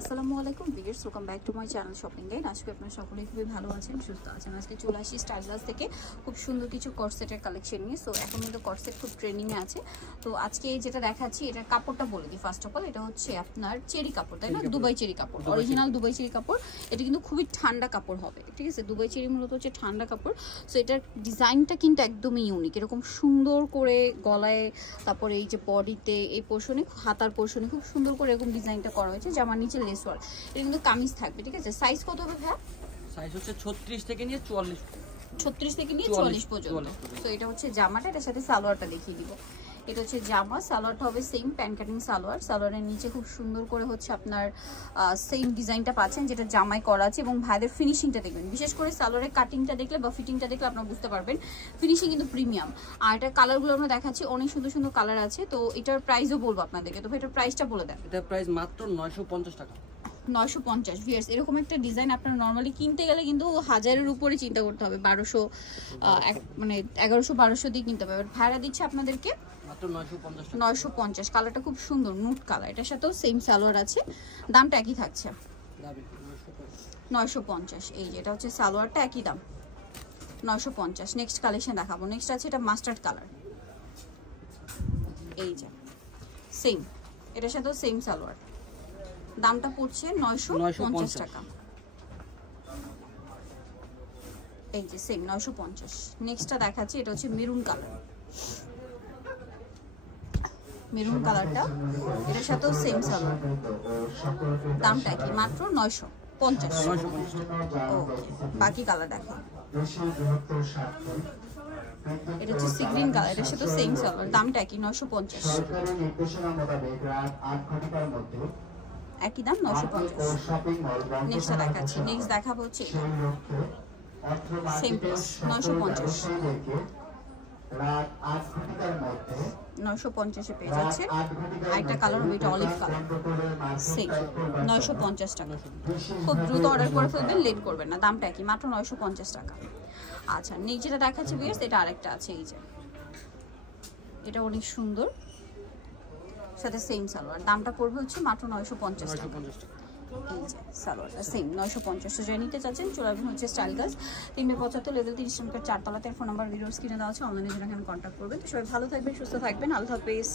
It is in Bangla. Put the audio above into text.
আসসালামু আলাইকুম viewers, welcome back to my channel shopping guide. আজকে আপনারা সকলেই খুবই ভালো আছেন, সুস্থ আছেন। আজকে চলে আসি স্টাইল গ্লাস থেকে খুব সুন্দর কিছু কর্সেটের কালেকশন নিয়ে। সো এখন কিন্তু কর্সেট খুব ট্রেন্ডিংয়ে আছে। তো আজকে যেটা দেখাচ্ছি এটার কাপড়টা বলে দিই। ফার্স্ট অফ অল এটা হচ্ছে আপনার চেরি কাপড়, তাই না? দুবাই চেরি কাপড়, অরিজিনাল দুবাই চেরি কাপড়। এটা কিন্তু খুবই ঠান্ডা কাপড় হবে, ঠিক আছে? দুবাই চেরি মূলত হচ্ছে ঠান্ডা কাপড়। সো এটার ডিজাইনটা কিন্তু একদমই ইউনিক, এরকম সুন্দর করে গলায়, তারপরে এই যে বডিতে, এই পোর্শনে, হাতার পোর্শনে খুব সুন্দর করে এরকম ডিজাইনটা করা হয়েছে। জামার নিচে লেস ওয়ার্ক, এটা কিন্তু কামিজ থাকবে, ঠিক আছে? সাইজ কত হবে ভাই? সাইজ হচ্ছে 36 থেকে নিয়ে 44, 36 থেকে নিয়ে 44 পর্যন্ত। তো এটা হচ্ছে জামাটা, এটার সাথে সালোয়ারটা দেখিয়ে দিব। এটা হচ্ছে জামা, সালোয়ারটা হবে সেম প্যান্ট কাটিং সালোয়ার। সালোয়ারের নিচে খুব সুন্দর করে হচ্ছে আপনার সেম ডিজাইনটা পাচ্ছেন, যেটা জামায় করা আছে। এবং ভাইদের ফিনিশিংটা দেখবেন, বিশেষ করে সালোয়ারের কাটিংটা দেখলে বা ফিটিংটা দেখলে আপনারা বুঝতে পারবেন ফিনিশিং কিন্তু প্রিমিয়াম। আর এটার কালারগুলো আমরা দেখাচ্ছি, অনেক সুন্দর সুন্দর কালার আছে। তো এটার প্রাইসও বলবো আপনাদেরকে। তো এটার প্রাইসটা বলে দেন। এটার প্রাইস মাত্র 950 টাকা। 950 ভিউয়ার্স। এরকম একটা ডিজাইন আপনারা নরমালি কিনতে গেলে কিন্তু 1000-এর উপরে চিন্তা করতে হবে, 1200 মানে 1100-1200 দিয়ে কিনতে হবে। ভাড়া দিচ্ছে আপনাদেরকে মাত্র 950 টাকা। 950। কালারটা খুব সুন্দর নুট কালার, এটার সাথেও সেম সালোয়ার আছে, দামটা একই থাকছে 950। এই যে এটা হচ্ছে সালোয়ারটা, একই দাম 950। নেক্সট কালেকশন দেখাবো। নেক্সট আছে এটা মাস্টার্ড কালার, এই যে সেম, এটার সাথেও সেম সালোয়ার, দামটা পড়ছে 950 টাকা। এই যে সেম 950। নেক্সটটা দেখাচ্ছি, এটা হচ্ছে মেরুন কালার, মেরুন কালারটা, এটার সাথেও সেম সালোয়ার, দামটা কি মাত্র 950 টাকা। ওকে, বাকি কালার দেখো। এটা হচ্ছে সি গ্রিন কালার, এটার সাথে সেম সালোয়ার, দামটা কি 950, একই দাম 950। নেক্সটটা দেখাচ্ছি, নেক্সট দেখাবো হচ্ছে সেম প্রাইস 950। 950-এ পেয়ে যাচ্ছে। আরেকটা কালার হবে, এটা অলিভ কালার, সেম 950 টাকা। খুব দ্রুত অর্ডার করে ফেলবেন, লেট করবেন না, দামটা কি মাত্র 950 টাকা। আচ্ছা, নেক্সট যেটা দেখাচ্ছি ভিউয়ার্স, এটা আরেকটা আছে, এই যে এটা অনেক সুন্দর, সাথে সেম সালোয়ার, দামটা পড়বে হচ্ছে মাত্র 950 টাকা। এই যে সালোয়ারটা সেম 950। যারা নিতে চাচ্ছেন চলে আসবেন হচ্ছে স্টাইল গাছ, 375 লেভেল 30 নম্বর 4 তলাতে। ফোন নাম্বার ভিডিওস কিনে দেওয়া আছে, অনলাইনে জন্য এখানে কন্ট্যাক্ট করবেন। তো সবাই ভালো থাকবেন, সুস্থ থাকবেন, আল্লাহ হাফেজ।